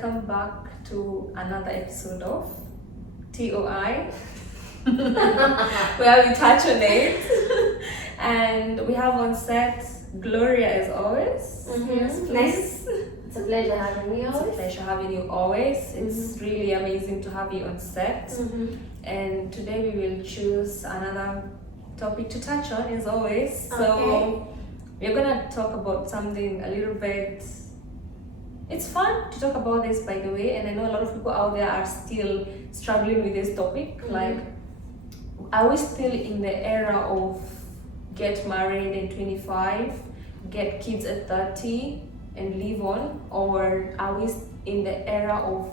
welcome back to another episode of TOI, where we touch on it. And we have on set Gloria as always. Yes, please. Nice. It's a pleasure having you It's a always. pleasure having you always. It's really amazing to have you on set. And today we will choose another topic to touch on as always. So we're gonna talk about something a little bit. It's fun to talk about this, by the way, and I know a lot of people out there are still struggling with this topic. Like, are we still in the era of get married at 25, get kids at 30, and live on, or are we in the era of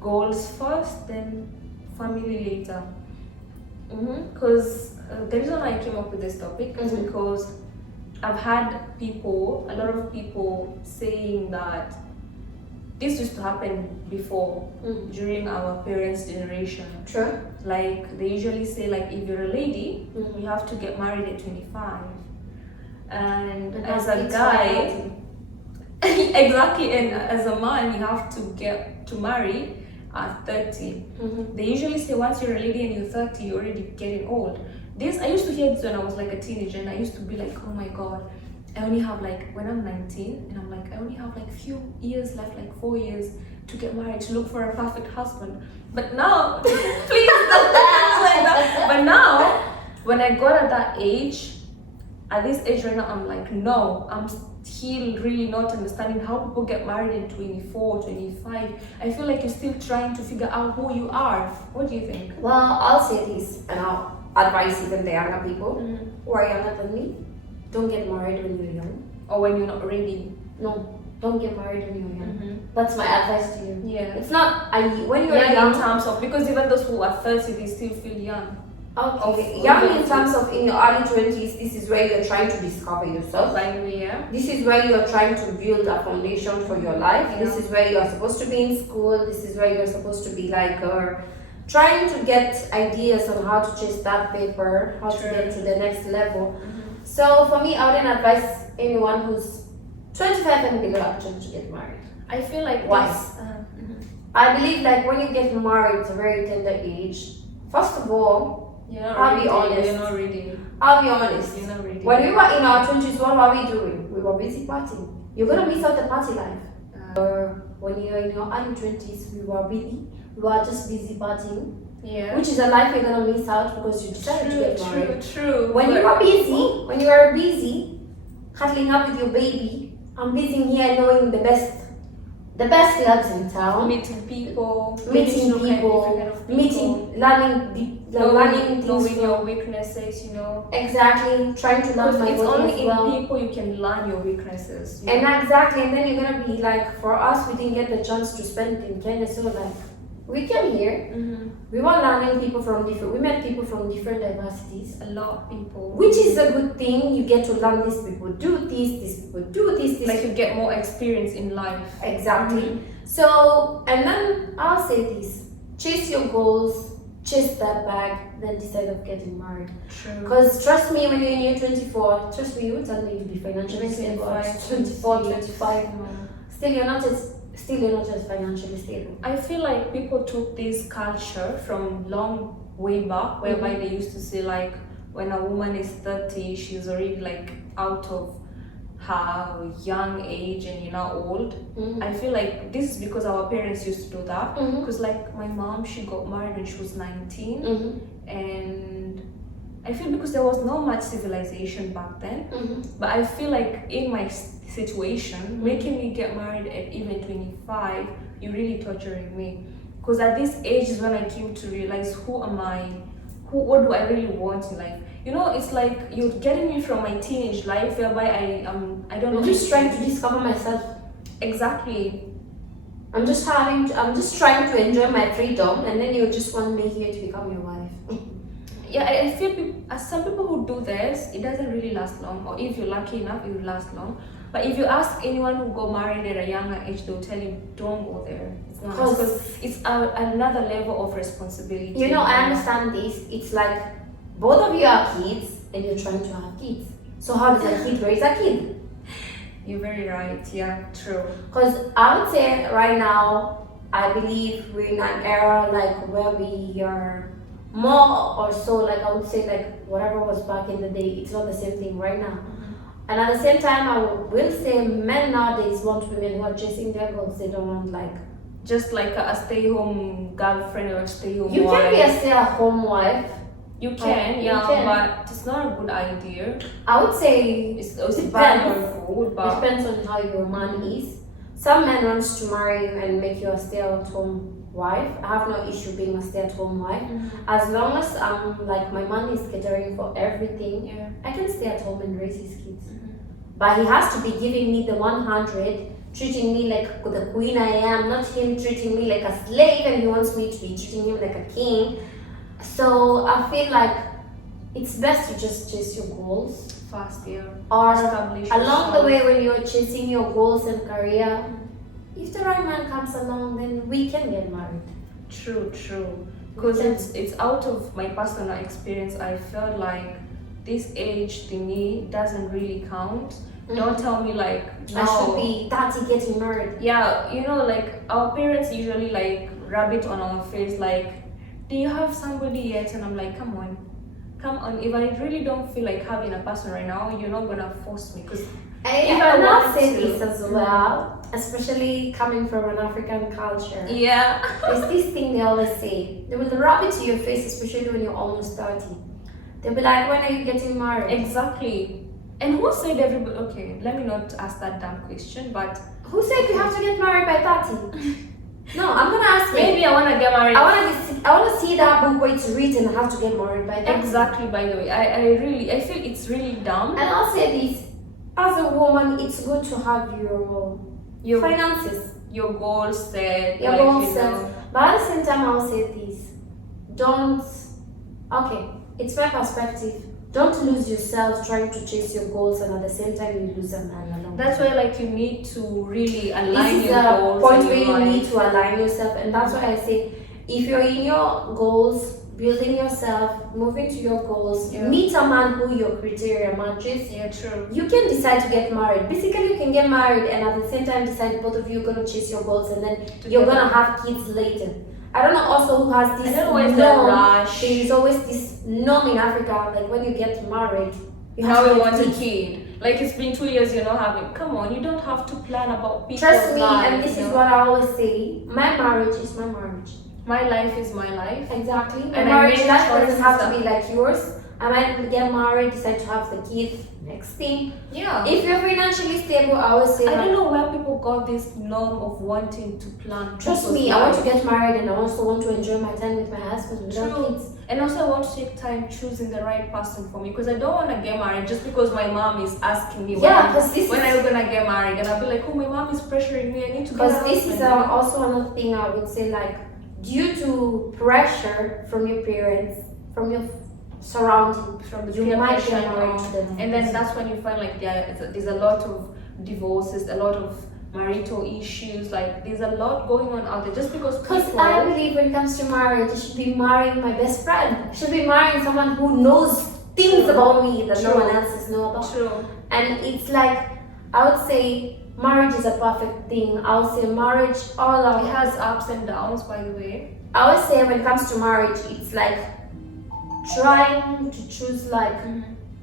goals first, then family later? Because the reason why I came up with this topic is because I've had people, a lot of people saying that this used to happen before, during our parents' generation. True. Like, they usually say, like, if you're a lady, you have to get married at 25. And as a guy, exactly, and as a man, you have to get to marry at 30. They usually say once you're a lady and you're 30, you're already getting old. This, I used to hear this when I was like a teenager, and I used to be like, oh my god, I only have like, when I'm 19, and I'm like, I only have like few years left, like 4 years to get married, to look for a perfect husband. But now, please don't like that. But now, when I got at that age, at this age right now, I'm like, no, I'm still really not understanding how people get married at 24, 25. I feel like you're still trying to figure out who you are. What do you think? Well, I'll say this, and I'll advise even the younger people who are younger than me. Don't get married when you're young. Or when you're not ready. No, don't get married when you're young. That's my advice to you. Yeah. It's not when you're Young young. in terms of, because even those who are 30, they still feel young. Okay. Young in terms of in your early 20s, this is where you're trying to discover yourself. By the way, yeah. This is where you're trying to build a foundation for your life. Yeah. This is where you're supposed to be in school. This is where you're supposed to be like trying to get ideas on how to chase that paper, how to get to the next level. So for me, I wouldn't advise anyone who's 25 and below actually to get married. I feel like Why? this, I believe like when you get married at a very tender age, first of all, you're not I'll ready. be honest. You're not ready. I'll be honest. You're not ready. When we were in our 20s, what were we doing? We were busy partying. You're gonna miss out the party life. Or when you're in your early 20s, we were busy. We were just busy partying. Yeah. Which is a life you're gonna miss out because you decided to get married. True. When you are busy, cuddling up with your baby, I'm busy here knowing the best clubs in town, meeting people, learning knowing your weaknesses, you know. Exactly, trying to learn my It's body only as in well. people you can learn your weaknesses. You And know? exactly, and then you're gonna be like, for us, we didn't get the chance to spend in Kenya, so like, we came here, we were learning people from we met people from different diversities. A lot of people. Which is a good thing, you get to learn these people do this, these people do this. Like you get more experience in life. Exactly. So, and then I'll say this, chase your goals, chase that bag, then decide of getting married. True. Because trust me, when you're in your 24, trust me, you would tell me you'll be financially stable at 24, 25. Still you're not as financially stable. I feel like people took this culture from long way back, whereby they used to say like, when a woman is 30, she's already like out of her young age and you're now old. I feel like this is because our parents used to do that. Because like my mom, she got married when she was 19, and I feel because there was not much civilization back then. But I feel like in my situation, making me get married at even 25, you're really torturing me. Because at this age is when I came to realize who am I, what do I really want in life. You know, it's like you're getting me from my teenage life whereby I don't know. I'm just trying to discover myself. Exactly. I'm just trying to enjoy my freedom, and then you just want me here to become your wife. Yeah, I feel as some people who do this, it doesn't really last long, or if you're lucky enough, it will last long. But if you ask anyone who got married at a younger age, they'll tell you, don't go there. It's not, because it's another level of responsibility. You know, I understand this. It's like both of you are kids and you're trying to have kids. So how does a kid raise a kid? You're very right. Yeah, true. Because I would say right now, I believe we're in an era like where we are more or so, like I would say, like whatever was back in the day, it's not the same thing right now. And at the same time, I will say men nowadays want women who are chasing their goals. They don't want like Just like a stay-home girlfriend or a stay-home you wife. can be a stay-at-home wife. You can, You yeah, can. but it's not a good idea. I would say It's Depends. bad or good, it but depends on how your man is. Some men want to marry you and make you a stay-at-home wife. I have no issue being a stay-at-home wife. As long as like my man is catering for everything, yeah. I can stay at home and raise his kids. But he has to be giving me the 100, treating me like the queen I am, not him treating me like a slave and he wants me to be treating him like a king. So I feel like it's best to just chase your goals. Fast, yeah. Or Establish along the yourself. way when you're chasing your goals and career, if the right man comes along, then we can get married. True. Because it's out of my personal experience. I felt like this age thingy doesn't really count. Don't tell me like I should be 30 getting married. Yeah, you know, like our parents usually like rub it on our face, like, do you have somebody yet? And I'm like, come on. If I really don't feel like having a person right now, you're not gonna force me. Because And I'll say this as well, especially coming from an African culture. yeah, There's this thing they always say. They will rub it to your face, especially when you're almost 30. They'll be like, when are you getting married? exactly. And who said everybody? Okay, let me not ask that dumb question, but Who said you have to get married by 30? No, I'm gonna ask you. maybe I wanna get married. I wanna see that book where it's written I have to get married by 30. Exactly. By the way, I feel it's really dumb. And I'll say this, as a woman, it's good to have your finances, your goals set. your like, goals you set. know. But at the same time, I'll say this: don't. Okay, it's my perspective. Don't lose yourself trying to chase your goals, and at the same time, you lose a man along. That's why, like, you need to really align This is your a goals. point and where your you life. need to align yourself, and that's why I say, if you're in your goals, building yourself, moving to your goals, Yeah. meet a man who your criteria matches. Yeah, true. You can decide to get married. Basically, you can get married and at the same time decide both of you are gonna chase your goals, and then you're gonna have kids later. I don't know also who has this I don't know where's the norm. rush. There is always this norm in Africa, like when you get married, you Now have we to want a kids. kid. Like, it's been 2 years you're not having. Come on, you don't have to plan about people's Trust me, lives, and this you is know? what I always say: my marriage is my marriage. My life is my life. Exactly. And And I marriage made life choices doesn't have to that- be like yours. I might get married, decide to have the kid, next thing. Yeah. If you're financially stable, I always say I that, don't know where people got this norm of wanting to plan. trust people's me, I want to lives. get married and I also want to enjoy my time with my husband without True. kids. And also, I want to take time choosing the right person for me, because I don't want to get married just because my mom is asking me Yeah, because this when is are you gonna get married, and I'll be like, oh, my mom is pressuring me. I need to get because a this is husband, you know? also another thing I would say, like, due to pressure from your parents, from your surrounding, From the you peer might pressure get married to them. and then that's when you find like there's a lot of divorces, a lot of marital issues. Like, there's a lot going on out there just because Because people. I believe when it comes to marriage, I should be marrying my best friend. I should be marrying someone who knows things True. about me that no True. one else knows about. True. And it's like, I would say marriage is a perfect thing. I would say marriage all It out. has ups and downs, by the way. I would say when it comes to marriage, it's like trying to choose like,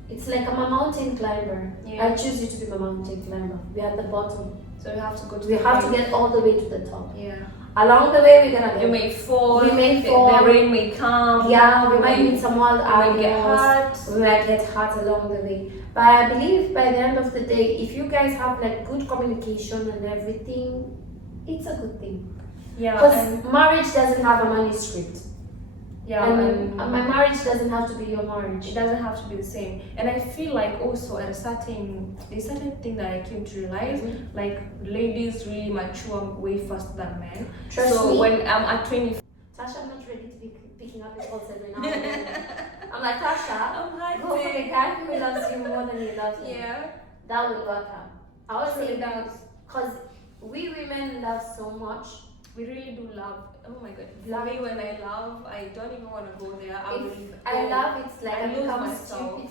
it's like I'm a mountain climber. Yeah. I choose you to be my mountain climber. We're at the bottom. So you have to go to We the have to right. get all the way to the top. Yeah. Along the way, we're gonna You get, may fall. We may the- fall. The rain may come. yeah, we you might may- meet some wild you might get animals. hurt. We might get hurt along the way. But I believe by the end of the day, if you guys have like good communication and everything, it's a good thing. Yeah. Because And, marriage doesn't have a manuscript. yeah. And And my marriage doesn't have to be your marriage. it doesn't have to be the same. And I feel like also at there's certain thing that I came to realize, like, ladies really mature way faster than men. Trust so me. when I'm at 20, Tasha, I'm not ready to be picking up your calls every now and then. I'm like, Tasha, I'm go for the guy who loves you more than you love him. Yeah. That will work out. I would Truly say does. because we women love so much. We really do love. Oh my god. For me, when I love, I don't even want to go there. I love it's like I I lose become myself. stupid.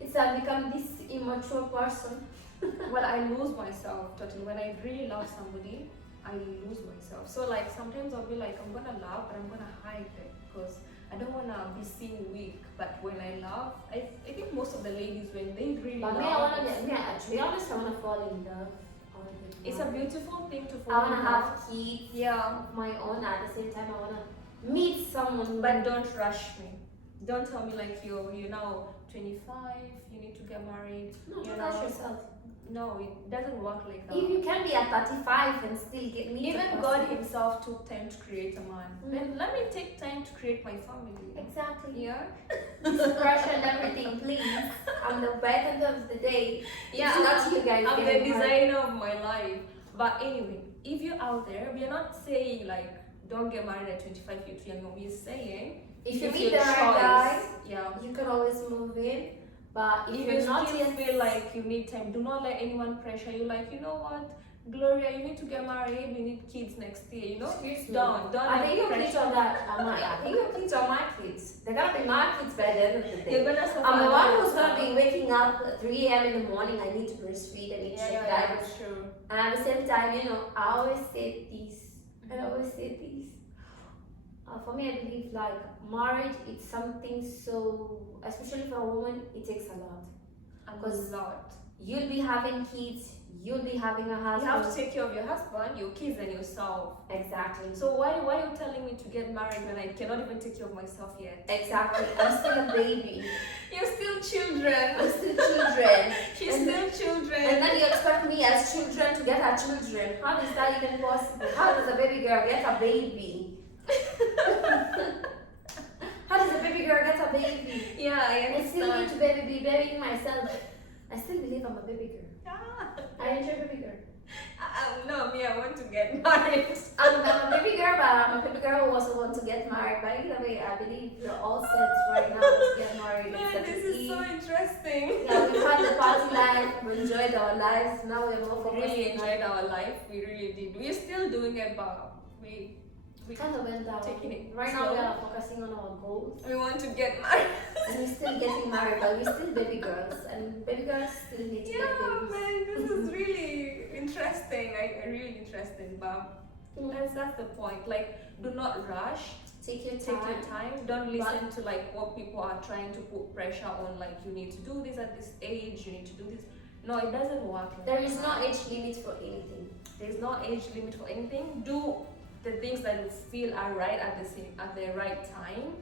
It's like I become this immature person Well, I lose myself totally. When I really love somebody, I lose myself. So like sometimes I'll be like, I'm gonna love, but I'm gonna hide it because I don't wanna be seen weak. But when I love, I think most of the ladies when they really But love, me, I wanna get, to be honest, I wanna fall in love. I wanna get it's a married. beautiful thing to I fall wanna in have love. kids Yeah, of my own. At the same time, I wanna meet someone. but don't rush me. Don't tell me like you're now 25, you need to get married. no, you don't know. rush yourself. No, it doesn't work like that. If you can be at 35 and still get meet a Even person. God Himself took time to create a man. Mhm. Then let me take time to create my family. Exactly. Yeah. Pressure and everything, please. I'm the end of the day. Yeah. It's not you guys. I'm the getting married. designer of my life. But anyway, if you're out there, we are not saying like don't get married at 25, you're too young. We're saying If you it's meet the your right guy, yeah. you can always move in. But if If you're you not still yet, feel like you need time, do not let anyone pressure you. Like, you know what, Gloria, you need to get married. We need kids next year. You know, excuse me. don't I let think your kids pressure. are that. I think your kids are my kids. They're gonna be my kids by the end of the day. You're gonna suffer. I'm the alone. one who's gonna be waking up at 3 a.m. in the morning. I need to breastfeed. I need to Yeah, check yeah, diapers. that's true. And at the same time, you know, I always say this. And I always say this. For me, I believe like marriage, it's something so, especially for a woman, it takes a lot. Because lot. You'll be having kids, you'll be having a You husband. have to take care of your husband, your kids, and yourself. Exactly. So why are you telling me to get married when I cannot even take care of myself yet? Exactly. I'm still a baby. You're still children. I'm still children. She's still children. And then you expect me as children to get our children. How is that even possible? How does a baby girl get a baby? How does a baby girl get a baby? Yeah, I I still need understand. to be babying myself. I still believe I'm a baby girl. Ah. I enjoy baby girl. No, me, I want to get married. I'm a baby girl, but I'm a baby girl who also wants to get married. But either way, I believe you're all set right now to get married. Man, It's this to is so eat. interesting. Yeah, we've had the party life, we enjoyed our lives. Now we're more We focused. really on- enjoyed our life. We really did. We're still doing it, but we kind of went down. taking it Right slow. now we are focusing on our goals. We want to get married. And we're still getting married, but we're still baby girls. And baby girls still need to Yeah, get babies. man, this is really interesting. I really interesting, but that's the point. Like, do not rush. Take your Take time. your time. Don't listen to like what people are trying to put pressure on. Like, you need to do this at this age. You need to do this. No, it doesn't work. Like There is that. no age limit for anything. There's no age limit for anything. Do the things that you feel are right at the right time.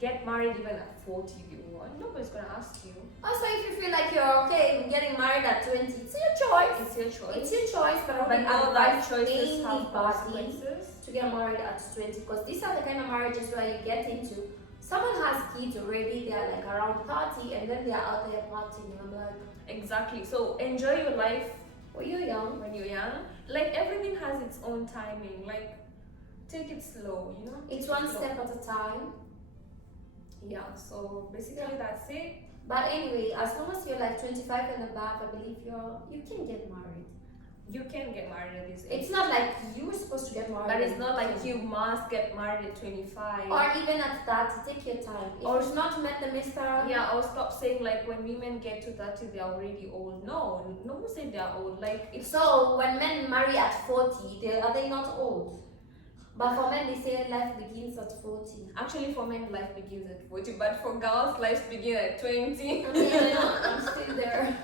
Get married even at 40 if you want. Nobody's gonna ask you. Also, if you feel like you're okay getting married at 20, it's your choice. It's your choice. It's your choice, but I But would know that advise choices have anybody consequences. to get married at 20 because these are the kind of marriages where you get into. Someone has kids already, they are like around 30 and then they are out there partying. I'm like, Exactly. So enjoy your life well, you're young. when you're young. Like everything has its own timing. Like take it slow, you know? It's Take one it slow. step at a time. Yeah, so basically that's it. But anyway, as long as you're like 25 and above, I believe you can get married. You can get married at this age. It's not like you were supposed to get married. But it's at not like 20. you must get married at 25. Or even at 30, take your time. If Or- it's not met the Mr. Yeah, or stop saying like when women get to 30 they're already old. No, no one said they're old. Like it's So when men marry at 40, are they not old? But for men, they say life begins at 40. actually for men life begins at 40, but for girls life begins at 20. I mean, I'm still there.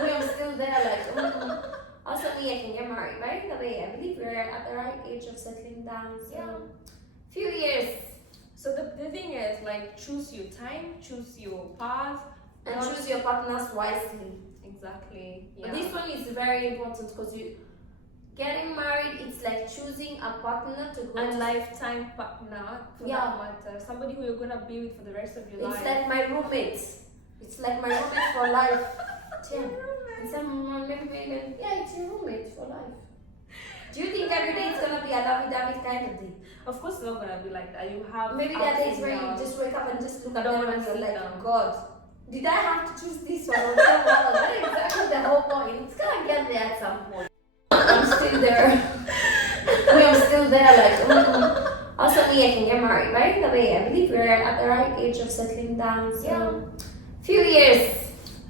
I'm still there, like, Also, me, I can get married. By the way, I believe we're at the right age of settling down. So, Yeah. few years. So the thing is like choose your time, choose your path, And not- choose your partners wisely. Exactly. Yeah. But this one is very important because you getting married, it's like choosing a partner to go a to. lifetime partner for Yeah. that matter. Somebody who you're gonna be with for the rest of your It's life. like my roommate. It's like my roommate for life. Damn. And some maybe even, yeah, it's your roommate for life. Do you think every day it's gonna be a lovey-dovey kind of day? Of course, it's not gonna be like that. You have Maybe there are ups days and where you downs. just wake up and just look I at don't them wanna and you're sit like, down. God, did I have to choose this one? Or that one? That is exactly the whole point. It's gonna get there at some point. I'm still there. I'm still there, like, Also, me, I can get married. By the way, I believe we're at the right age of settling down. So, Yeah. few years.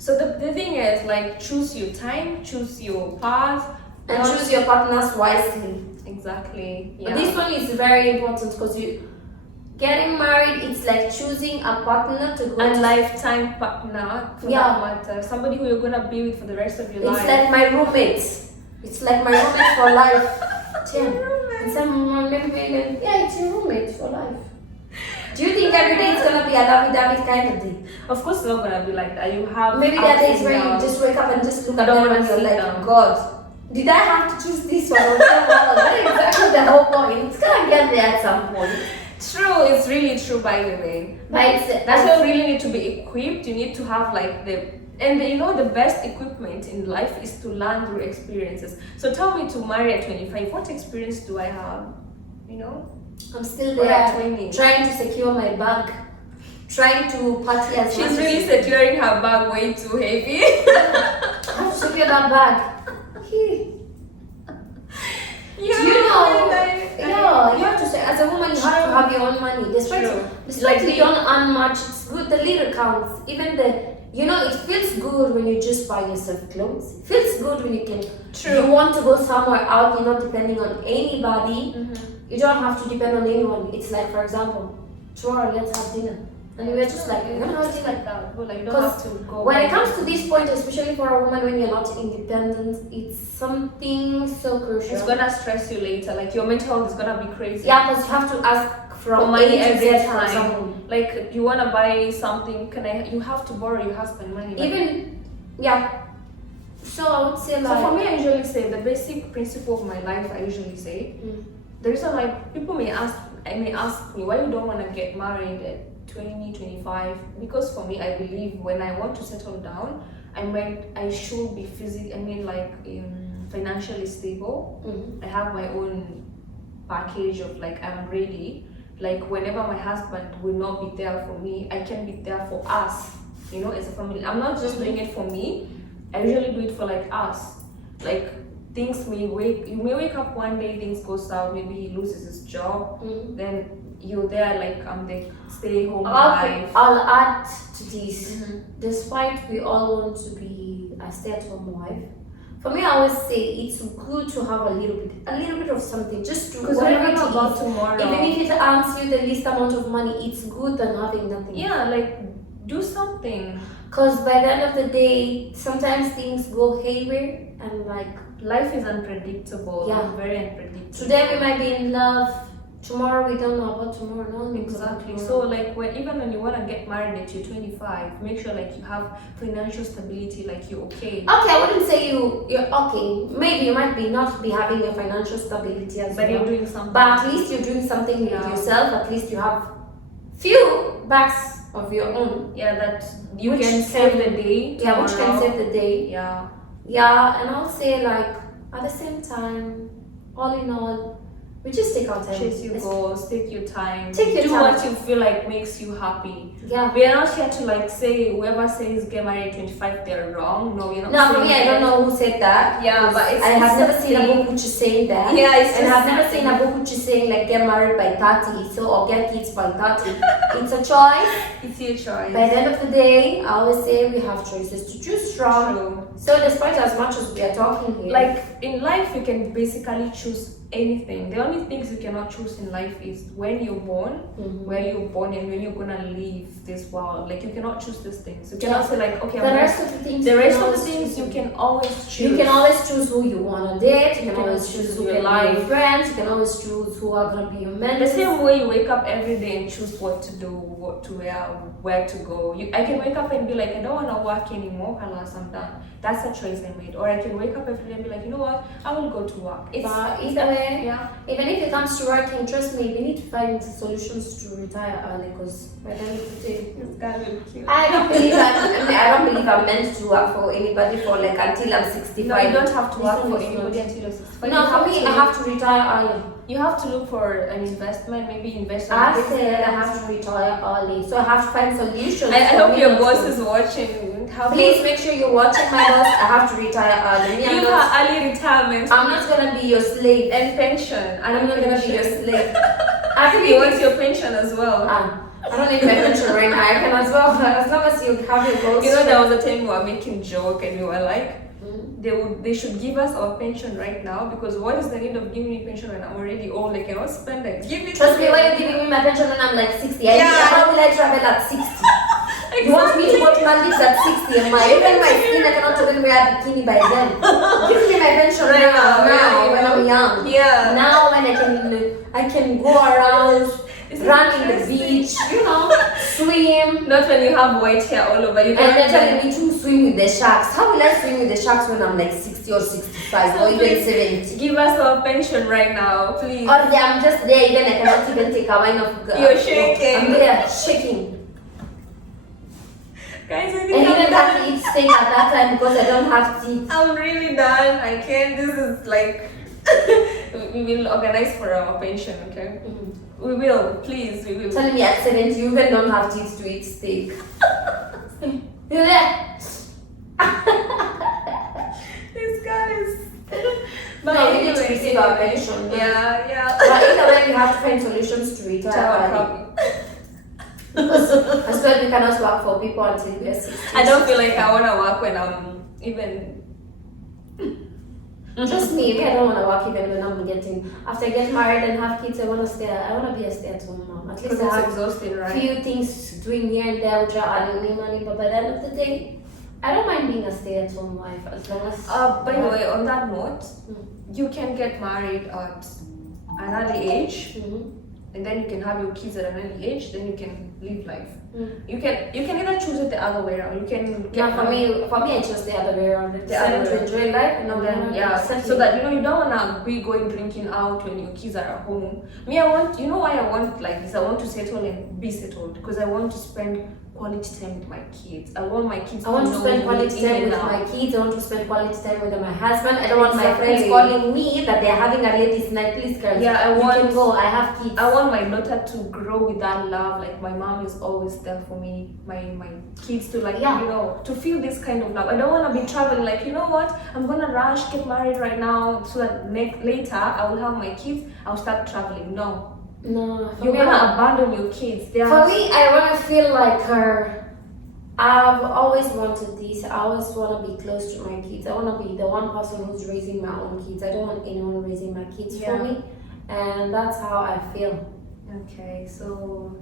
So the thing is, like, choose your time, choose your path, and choose your partners wisely. Exactly. But this one is very important because you getting married, it's like choosing a partner to go a lifetime partner for that matter. Somebody who you're gonna be with for the rest of your life. It's like my roommate. It's like my roommate for life. And some maybe even it's your roommate for life. Do you think every day it's gonna be a lovey-dovey kind of day? Of course it's not gonna be like that. You have maybe there are days where you just wake up and just look at them and you're like, God, did I have to choose this one? That's exactly the whole point. It's gonna get there at some point. True, it's really true, by the way. That's why you really need to be equipped. You need to have like the best equipment in life is to learn through experiences. So tell me, to marry at 25, what experience do I have? I'm still there, trying to secure my bag, trying to party as She's really securing her bag way too heavy. I have to secure that bag. You have to say, as a woman, you have to have your own money. Despite you don't earn much, it's good. The little counts. Even it feels good when you just buy yourself clothes. It feels good when you can. You want to go somewhere out, you're not depending on anybody. You don't have to depend on anyone. It's like, for example, tomorrow let's have dinner. And we're just like, we're gonna have dinner like that. Well, you don't have to go. When it comes to this point, especially for a woman when you're not independent, it's something so crucial. It's gonna stress you later. Like, your mental health is gonna be crazy. Yeah, because you have to ask for money every time. Like, you wanna buy something, you have to borrow your husband money. So I would say, like, so for me, I usually say the basic principle of my life. I usually say the reason why people may ask me why you don't want to get married at 20, 25. Because for me, I believe when I want to settle down, I should be financially stable. I have my own package of, like, I'm ready. Like, whenever my husband will not be there for me, I can be there for us, as a family. I'm not just doing it for me. I usually do it for, like, us. Like, you may wake up one day, things go south, maybe he loses his job, then you're there, like, the stay-home wife. I'll add to this. Despite we all want to be a stay-at-home wife, for me, I always say it's good to have a little bit of something, just to whatever it is. About tomorrow. Even if it earns you the least amount of money, it's good than having nothing. Yeah, like, do something. Because by the end of the day, sometimes things go haywire, and, like, life is unpredictable. Yeah, very unpredictable. Today we might be in love. Tomorrow we don't know about tomorrow. No, exactly. So, like, even when you want to get married at you're 25, make sure, like, you have financial stability, like, you're okay. Okay, I wouldn't say you're okay. Maybe you might not be having your financial stability as well. But you're doing something. But at least you're doing something with yourself. At least you have few bags of your own. Yeah, that you can save the day. Yeah, which can save the day. Yeah. Yeah, and I'll say, like, at the same time, all in all, we just take our time. Chase your goals, take your time. Do what you feel like makes you happy. Yeah. We are not here to, like, say whoever says get married at 25, they're wrong. No, you're not. No, for me, I don't know who said that. Yeah, but I have never seen a book which is saying that. Yeah, and I've never seen a book which is saying, like, get married by 30, or get kids by 30. It's a choice. It's your choice. By the end of the day, I always say we have choices to choose from. True. So despite as much as we are talking here, like, in life, you can basically choose anything. The only things you cannot choose in life is when you're born, where you're born, and when you're gonna leave this world. Like, you cannot choose these things. You cannot say, like, okay, the rest of the things you can always choose. You can always choose who you wanna date. You can always choose who can be your friends. You can always choose who are gonna be your mentors. The same way you wake up every day and choose what to do, what to wear, where to go. I can wake up and be like, I don't wanna work anymore, Carlos, I'm done. That's a choice I made. Or I can wake up every day and be like, you know what, I will go to work. But either way, even if it comes to working, trust me, we need to find solutions to retire early, because by the end of the day, it's gonna be cute. I don't believe I'm meant to work for anybody for, like, until I'm 65. No, you don't have to work for anybody until you're 65. No, for me, I have to retire early. You have to look for an investment, maybe invest in I said I have to retire early, so I have to find solutions. I hope your boss is watching. Please make sure you're watching, my boss. I have to retire early. You have early retirement. I'm not gonna be your slave. And pension. I'm not gonna be your slave. Actually, what's your pension as well? I don't need my pension right now. I can as well, as long as you have your goals. You know, there was a time we were making joke and we were like, Mm. they should give us our pension right now, because what is the need of giving me pension when I'm already old? Like, I cannot spend it. Give it. Trust me, why you're giving me my pension when I'm like 60? Yeah. How will I travel at 60? You want me to go to Maldives at 60? Even my skin, I cannot even wear a bikini by then. Give me my pension Right now, now, when I'm young. Yeah. Now when I can go around, run in the beach, swim. Not when you have white hair all over. You And they're cannot telling me to swim with the sharks. How will I swim with the sharks when I'm like 60 or 65 or even please 70? give us our pension right now, please. Or I'm just there, even I cannot even take a wine of. You're shaking. I'm there shaking. Guys, I And think even I'm have done. to eat steak at that time because I don't have teeth. I'm really done. I can't. This is like we will organize for our pension, okay? We will, please. We will. Telling me at 70 you even don't have teeth to eat steak. You're there. These guys. No, we need to receive our pension. Yeah. But either way, we have to find solutions to retire early. Because as well, we cannot work for people until we are 60. I don't feel like I want to work when I'm even. Just me, I don't want to work even when I'm getting. After I get married and have kids, I want to be a stay-at-home mom. At least Because I it's have exhausting, right? few things doing here and there which are earning me money, but by the end of the day, I don't mind being a stay-at-home wife as long as. By the way, on that note, Mm. you can get married at an early age, Mhm. and then you can have your kids at an early age. Then you can live life. Mm. You can either choose it the other way around. You can get Yeah, for me, I chose the other way around. The Decided other to way. enjoy life and And then then so that you don't wanna be going drinking out when your kids are at home. Me, I want why I want like this. I want to settle and be settled because I want to spend quality time with my kids. I want my kids. I want to know spend me quality in time and with out. my kids. I want to spend quality time with my husband. I don't want my Exactly. friends calling me that they're having a ladies' night. Please, girls. Yeah, I you want- can go. I have kids. I want my daughter to grow with that love. Like my mom is always there for me. My kids to to feel this kind of love. I don't want to be traveling like what? I'm gonna rush, get married right now, so that later I will have my kids. I'll start traveling. No, No, for you're me, gonna abandon your kids. They For are me, I want to feel like her. I've always wanted this. I always want to be close to my kids. I want to be the one person who's raising my own kids. I don't want anyone raising my kids for Yeah. me. And that's how I feel. Okay, so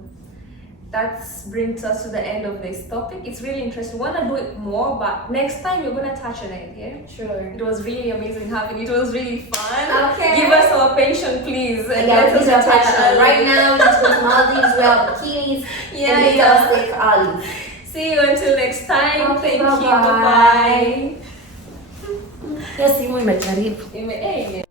that brings us to the end of this topic. It's really interesting. We want to do it more, but next time you're gonna touch on it. Yeah. Sure. It was really amazing having you. It was really fun. Okay. Give us our pension, please. And Yeah, let us these are retire passion. early. Right now, let's go to Maldives, wear bikinis, Yeah, and eat yeah. our steak early. See you until next time. Okay, Thank you. bye-bye. Bye bye. Yes, imejaribu. Ime-